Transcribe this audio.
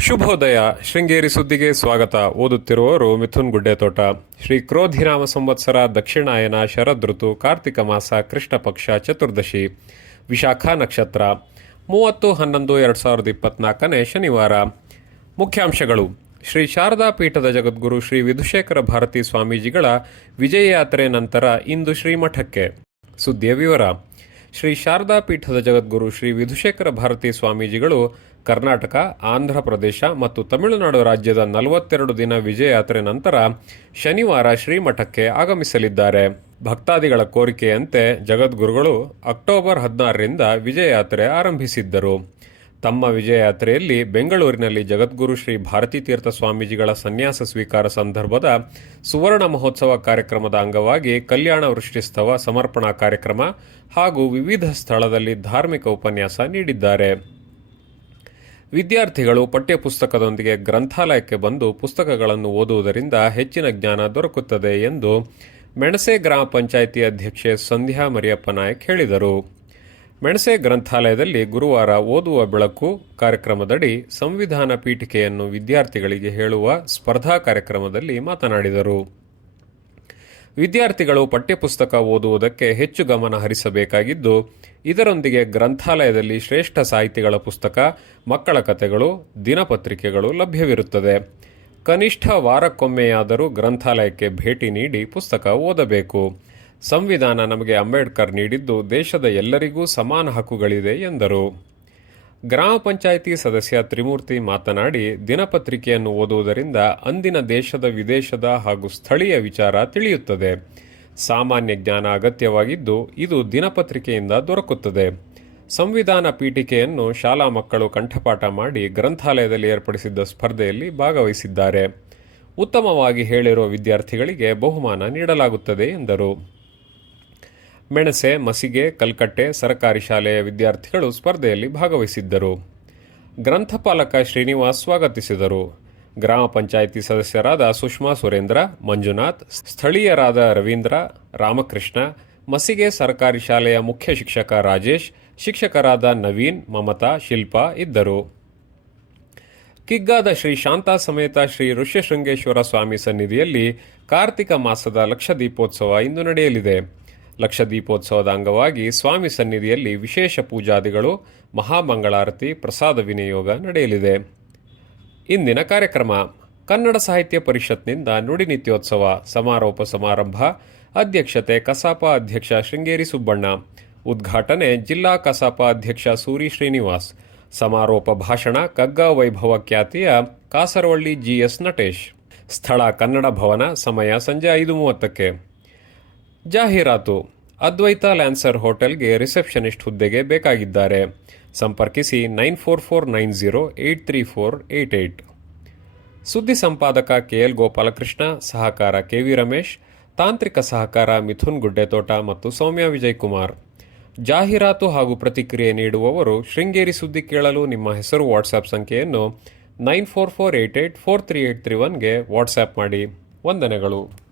ಶುಭೋದಯ. ಶೃಂಗೇರಿ ಸುದ್ದಿಗೆ ಸ್ವಾಗತ. ಓದುತ್ತಿರುವವರು ಮಿಥುನ್ ಗುಡ್ಡೆತೋಟ. ಶ್ರೀ ಕ್ರೋಧಿರಾಮ ಸಂವತ್ಸರ ದಕ್ಷಿಣಾಯನ ಶರದ್ ಋತು, ಕಾರ್ತಿಕ ಮಾಸ, ಕೃಷ್ಣ ಪಕ್ಷ, ಚತುರ್ದಶಿ, ವಿಶಾಖ ನಕ್ಷತ್ರ. ಮೂವತ್ತು ಹನ್ನೊಂದು ಎರಡು ಸಾವಿರದ ಇಪ್ಪತ್ನಾಲ್ಕನೇ ಶನಿವಾರ. ಮುಖ್ಯಾಂಶಗಳು. ಶ್ರೀ ಶಾರದಾ ಪೀಠದ ಜಗದ್ಗುರು ಶ್ರೀ ವಿಧುಶೇಖರ ಭಾರತಿ ಸ್ವಾಮೀಜಿಗಳ ವಿಜಯ ಯಾತ್ರೆ ನಂತರ ಇಂದು ಶ್ರೀಮಠಕ್ಕೆ. ಸುದ್ದಿಯ ವಿವರ. ಶ್ರೀ ಶಾರದಾ ಪೀಠದ ಜಗದ್ಗುರು ಶ್ರೀ ವಿಧುಶೇಖರ ಭಾರತಿ ಸ್ವಾಮೀಜಿಗಳು ಕರ್ನಾಟಕ, ಆಂಧ್ರ ಪ್ರದೇಶ ಮತ್ತು ತಮಿಳುನಾಡು ರಾಜ್ಯದ ನಲವತ್ತೆರಡು ದಿನ ವಿಜಯಯಾತ್ರೆ ನಂತರ ಶನಿವಾರ ಶ್ರೀಮಠಕ್ಕೆ ಆಗಮಿಸಲಿದ್ದಾರೆ. ಭಕ್ತಾದಿಗಳ ಕೋರಿಕೆಯಂತೆ ಜಗದ್ಗುರುಗಳು ಅಕ್ಟೋಬರ್ ಹದಿನಾರರಿಂದ ವಿಜಯಯಾತ್ರೆ ಆರಂಭಿಸಿದ್ದರು. ತಮ್ಮ ವಿಜಯಯಾತ್ರೆಯಲ್ಲಿ ಬೆಂಗಳೂರಿನಲ್ಲಿ ಜಗದ್ಗುರು ಶ್ರೀ ಭಾರತೀ ತೀರ್ಥ ಸ್ವಾಮೀಜಿಗಳ ಸನ್ಯಾಸ ಸ್ವೀಕಾರ ಸಂದರ್ಭದ ಸುವರ್ಣ ಮಹೋತ್ಸವ ಕಾರ್ಯಕ್ರಮದ ಅಂಗವಾಗಿ ಕಲ್ಯಾಣ ವೃಷ್ಟಿಸ್ತವ ಸಮರ್ಪಣಾ ಕಾರ್ಯಕ್ರಮ ಹಾಗೂ ವಿವಿಧ ಸ್ಥಳದಲ್ಲಿ ಧಾರ್ಮಿಕ ಉಪನ್ಯಾಸ ನೀಡಿದ್ದಾರೆ. ವಿದ್ಯಾರ್ಥಿಗಳು ಪಠ್ಯಪುಸ್ತಕದೊಂದಿಗೆ ಗ್ರಂಥಾಲಯಕ್ಕೆ ಬಂದು ಪುಸ್ತಕಗಳನ್ನು ಓದುವುದರಿಂದ ಹೆಚ್ಚಿನ ಜ್ಞಾನ ದೊರಕುತ್ತದೆ ಎಂದು ಮೆಣಸೆ ಗ್ರಾಮ ಪಂಚಾಯಿತಿ ಅಧ್ಯಕ್ಷೆ ಸಂಧ್ಯಾ ಮರಿಯಪ್ಪ ನಾಯಕ್ ಹೇಳಿದರು. ಮೆಣಸೆ ಗ್ರಂಥಾಲಯದಲ್ಲಿ ಗುರುವಾರ ಓದುವ ಬೆಳಕು ಕಾರ್ಯಕ್ರಮದಡಿ ಸಂವಿಧಾನ ಪೀಠಿಕೆಯನ್ನು ವಿದ್ಯಾರ್ಥಿಗಳಿಗೆ ಹೇಳುವ ಸ್ಪರ್ಧಾ ಕಾರ್ಯಕ್ರಮದಲ್ಲಿ ಮಾತನಾಡಿದರು. ವಿದ್ಯಾರ್ಥಿಗಳು ಪಠ್ಯಪುಸ್ತಕ ಓದುವುದಕ್ಕೆ ಹೆಚ್ಚು ಗಮನ ಹರಿಸಬೇಕಾಗಿದ್ದು, ಇದರೊಂದಿಗೆ ಗ್ರಂಥಾಲಯದಲ್ಲಿ ಶ್ರೇಷ್ಠ ಸಾಹಿತಿಗಳ ಪುಸ್ತಕ, ಮಕ್ಕಳ ಕಥೆಗಳು, ದಿನಪತ್ರಿಕೆಗಳು ಲಭ್ಯವಿರುತ್ತದೆ. ಕನಿಷ್ಠ ವಾರಕ್ಕೊಮ್ಮೆಯಾದರೂ ಗ್ರಂಥಾಲಯಕ್ಕೆ ಭೇಟಿ ನೀಡಿ ಪುಸ್ತಕ ಓದಬೇಕು. ಸಂವಿಧಾನ ನಮಗೆ ಅಂಬೇಡ್ಕರ್ ನೀಡಿದ್ದು ದೇಶದ ಎಲ್ಲರಿಗೂ ಸಮಾನ ಹಕ್ಕುಗಳಿದೆ ಎಂದರು. ಗ್ರಾಮ ಪಂಚಾಯಿತಿ ಸದಸ್ಯ ತ್ರಿಮೂರ್ತಿ ಮಾತನಾಡಿ, ದಿನಪತ್ರಿಕೆಯನ್ನು ಓದುವುದರಿಂದ ಅಂದಿನ ದೇಶದ ವಿದೇಶದ ಹಾಗೂ ಸ್ಥಳೀಯ ವಿಚಾರ ತಿಳಿಯುತ್ತದೆ. ಸಾಮಾನ್ಯ ಜ್ಞಾನ ಅಗತ್ಯವಾಗಿದ್ದು, ಇದು ದಿನಪತ್ರಿಕೆಯಿಂದ ದೊರಕುತ್ತದೆ. ಸಂವಿಧಾನ ಪೀಠಿಕೆಯನ್ನು ಶಾಲಾ ಮಕ್ಕಳು ಕಂಠಪಾಠ ಮಾಡಿ ಗ್ರಂಥಾಲಯದಲ್ಲಿ ಏರ್ಪಡಿಸಿದ್ದ ಸ್ಪರ್ಧೆಯಲ್ಲಿ ಭಾಗವಹಿಸಿದ್ದಾರೆ. ಉತ್ತಮವಾಗಿ ಹೇಳಿರುವ ವಿದ್ಯಾರ್ಥಿಗಳಿಗೆ ಬಹುಮಾನ ನೀಡಲಾಗುತ್ತದೆ ಎಂದರು. ಮೆಣಸೆ, ಮಸಿಗೆ, ಕಲ್ಕಟ್ಟೆ ಸರಕಾರಿ ಶಾಲೆಯ ವಿದ್ಯಾರ್ಥಿಗಳು ಸ್ಪರ್ಧೆಯಲ್ಲಿ ಭಾಗವಹಿಸಿದ್ದರು. ಗ್ರಂಥಪಾಲಕ ಶ್ರೀನಿವಾಸ್ ಸ್ವಾಗತಿಸಿದರು. ಗ್ರಾಮ ಪಂಚಾಯಿತಿ ಸದಸ್ಯರಾದ ಸುಷ್ಮಾ ಸುರೇಂದ್ರ, ಮಂಜುನಾಥ್, ಸ್ಥಳೀಯರಾದ ರವೀಂದ್ರ, ರಾಮಕೃಷ್ಣ, ಮಸಿಗೆ ಸರ್ಕಾರಿ ಶಾಲೆಯ ಮುಖ್ಯ ಶಿಕ್ಷಕ ರಾಜೇಶ್, ಶಿಕ್ಷಕರಾದ ನವೀನ್, ಮಮತಾ, ಶಿಲ್ಪಾ ಇದ್ದರು. ಕಿಗ್ಗಾದ ಶ್ರೀ ಶಾಂತಾ ಸಮೇತ ಶ್ರೀ ಋಷ್ಯಶೃಂಗೇಶ್ವರ ಸ್ವಾಮಿ ಸನ್ನಿಧಿಯಲ್ಲಿ ಕಾರ್ತಿಕ ಮಾಸದ ಲಕ್ಷ ದೀಪೋತ್ಸವ ಇಂದು ನಡೆಯಲಿದೆ. ಲಕ್ಷ ದೀಪೋತ್ಸವದ ಅಂಗವಾಗಿ ಸ್ವಾಮಿ ಸನ್ನಿಧಿಯಲ್ಲಿ ವಿಶೇಷ ಪೂಜಾದಿಗಳು, ಮಹಾಮಂಗಳಾರತಿ, ಪ್ರಸಾದ ವಿನಿಯೋಗ ನಡೆಯಲಿದೆ. ಇಂದಿನ ಕಾರ್ಯಕ್ರಮ, ಕನ್ನಡ ಸಾಹಿತ್ಯ ಪರಿಷತ್ನಿಂದ ನುಡಿನಿತ್ಯೋತ್ಸವ ಸಮಾರೋಪ ಸಮಾರಂಭ, ಅಧ್ಯಕ್ಷತೆ ಕಸಾಪ ಅಧ್ಯಕ್ಷ ಶೃಂಗೇರಿ ಸುಬ್ಬಣ್ಣ, ಉದ್ಘಾಟನೆ ಜಿಲ್ಲಾ ಕಸಾಪ ಅಧ್ಯಕ್ಷ ಸೂರಿ ಶ್ರೀನಿವಾಸ್, ಸಮಾರೋಪ ಭಾಷಣ ಕಗ್ಗ ವೈಭವ ಖ್ಯಾತಿಯ ಕಾಸರವಳ್ಳಿ ಜಿಎಸ್ ನಟೇಶ್. ಸ್ಥಳ ಕನ್ನಡ ಭವನ, ಸಮಯ ಸಂಜೆ ಐದು ಮೂವತ್ತಕ್ಕೆ. ಜಾಹೀರಾತು. ಅದ್ವೈತ ಲ್ಯಾನ್ಸರ್ ಹೋಟೆಲ್ಗೆ ರಿಸೆಪ್ಷನಿಸ್ಟ್ ಹುದ್ದೆಗೆ ಬೇಕಾಗಿದ್ದಾರೆ. ಸಂಪರ್ಕಿಸಿ nine four four nine zero eight three four eight eight ಸುದ್ದಿ ಸಂಪಾದಕ ಕೆ ಎಲ್ ಗೋಪಾಲಕೃಷ್ಣ, ಸಹಕಾರ ಕೆ ವಿ ರಮೇಶ್, ತಾಂತ್ರಿಕ ಸಹಕಾರ ಮಿಥುನ್ ಗುಡ್ಡೆತೋಟ ಮತ್ತು ಸೌಮ್ಯ ವಿಜಯ್ ಕುಮಾರ್ ಜಾಹೀರಾತು ಹಾಗೂ ಪ್ರತಿಕ್ರಿಯೆ ನೀಡುವವರು ಶೃಂಗೇರಿ ಸುದ್ದಿ ಕೇಳಲು ನಿಮ್ಮ ಹೆಸರು ವಾಟ್ಸಾಪ್ ಸಂಖ್ಯೆಯನ್ನು nine four four eight eight four three eight three ಒನ್ಗೆ WhatsApp ಮಾಡಿ. ವಂದನೆಗಳು.